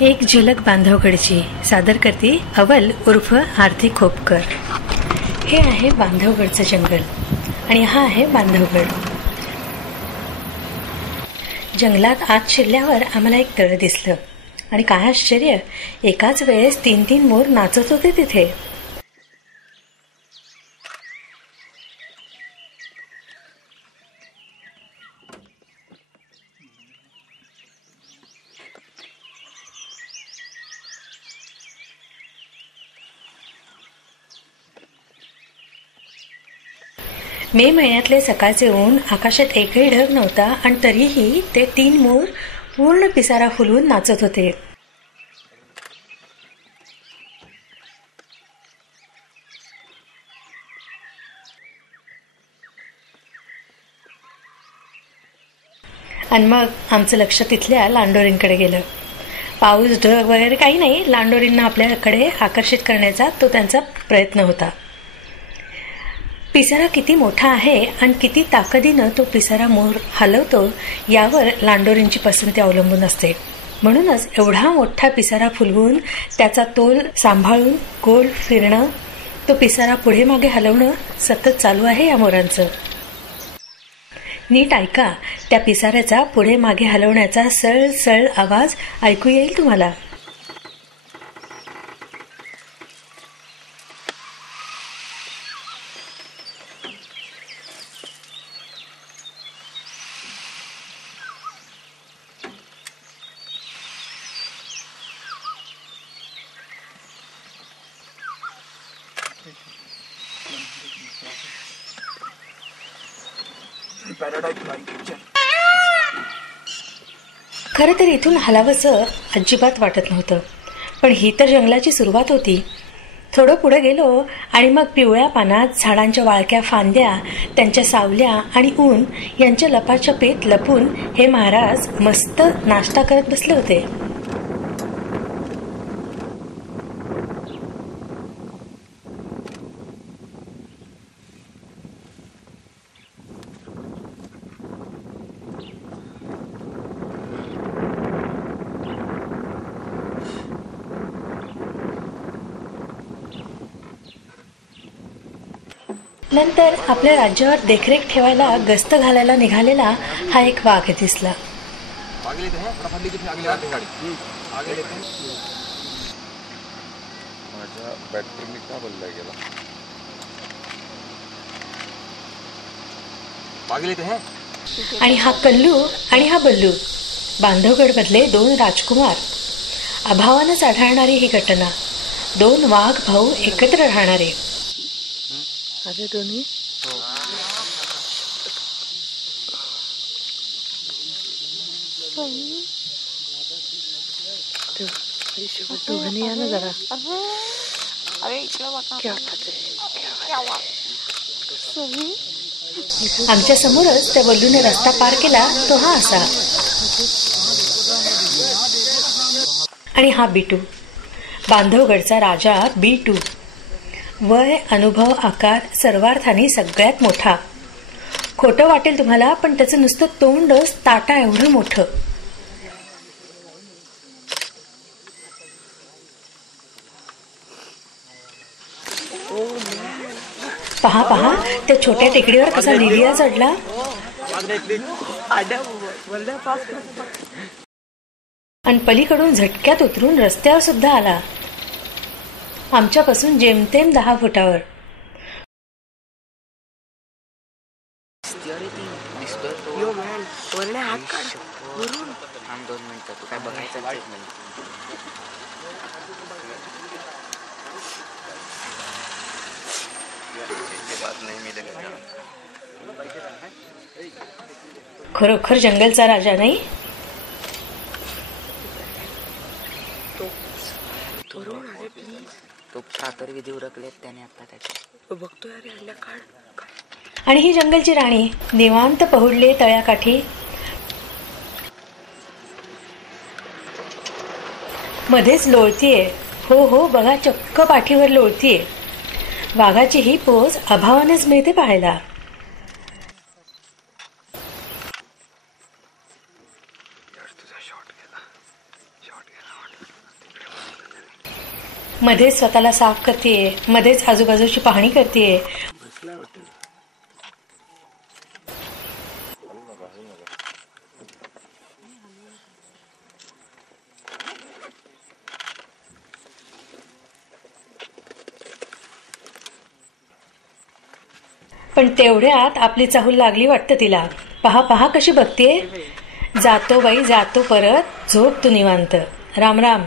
एक झलक बांधवगडची. सादर करते अवल उर्फ आरती खोपकर. हे आहे बांधवगडचं जंगल आणि हा आहे बांधवगड. जंगलात आत शिरल्यावर आम्हाला एक तळ दिसलं आणि काय आश्चर्य एकाच वेळेस तीन तीन मोर नाचत होते तिथे. मे महिन्यातले सकाळचे ऊन आकाशात एकही ढग नव्हता आणि तरीही ते तीन मोर पूर्ण पिसारा फुलवून नाचत होते. आणि मग आमचं लक्ष तिथल्या लांडोरींकडे गेलं. पाऊस ढग वगैरे काही नाही लांडोरींना आपल्याकडे आकर्षित करण्याचा तो त्यांचा प्रयत्न होता. पिसारा किती मोठा आहे आणि किती ताकदीनं तो पिसारा मोर हलवतो यावर लांडोरींची पसंती अवलंबून असते. म्हणूनच एवढा मोठा पिसारा फुलवून त्याचा तोल सांभाळून गोल फिरणं तो पिसारा पुढे मागे हलवणं सतत चालू आहे या मोरांचं. नीट ऐका त्या पिसाऱ्याचा पुढे मागे हलवण्याचा सळ सळ आवाज ऐकू येईल तुम्हाला. खरं तर इथून हलावंसं अजिबात वाटत नव्हतं. पण ही तर जंगलाची सुरुवात होती. थोडं पुढे गेलो आणि मग पिवळ्या पानात झाडांच्या वाळक्या फांद्या त्यांच्या सावल्या आणि ऊन यांच्या लपाछपेत लपून हे महाराज मस्त नाश्ता करत बसले होते. नंतर आपल्या राज्यावर देखरेख ठेवायला गस्त घालायला निघालेला हा एक वाघ दिसला. आणि हा कल्लू आणि हा बल्लू बांधवगडमधले दोन राजकुमार. अभावानच आढळणारी ही घटना दोन वाघ भाऊ एकत्र राहणारे. अरे दोन्ही? दोघांनी या ना जरा. आमच्या समोरच त्या बल्लूने रस्ता पार केला तो हा असा. आणि हा बिटू बांधवगडचा राजा बिटू वय अनुभव आकार सर्वार्थाने सगळ्यात मोठा. खोटं वाटेल तुम्हाला पण त्याचं नुसतं तोंडच ताटा एवढं मोठं. पहा पहा त्या छोट्या टेकडीवर कसा लिलिया चढला. आणि पलीकडून झटक्यात उतरून रस्त्यावर सुद्धा आला. आमच्यापासून जेमतेम दहा फुटावर. तू खरोखर जंगलचा राजा नाही? वरून अरे प्लीज तो साखर विधी उरकलेत त्याने आता त्याचे. बघतोय अरे हल्ल्या काढ. काढ. आणि ही जंगलची राणी निवांत पहुडले तळ्याकाठी. मध्येच लोळतीये. हो हो बघा चक्क पाठीवर लोळतीये. वाघाची ही पोज अभावानेच मिळते पाहायला यार तुझा शॉट गेला शॉट गेला वाटलं मध्येच स्वतःला साफ करतेय मध्येच आजूबाजूची पाहणी करतेय. पण तेवढ्यात आपली चाहूल लागली वाटतं तिला. पहा पहा कशी बघते जातो बाई जातो परत. झोप तू निवांत. राम राम.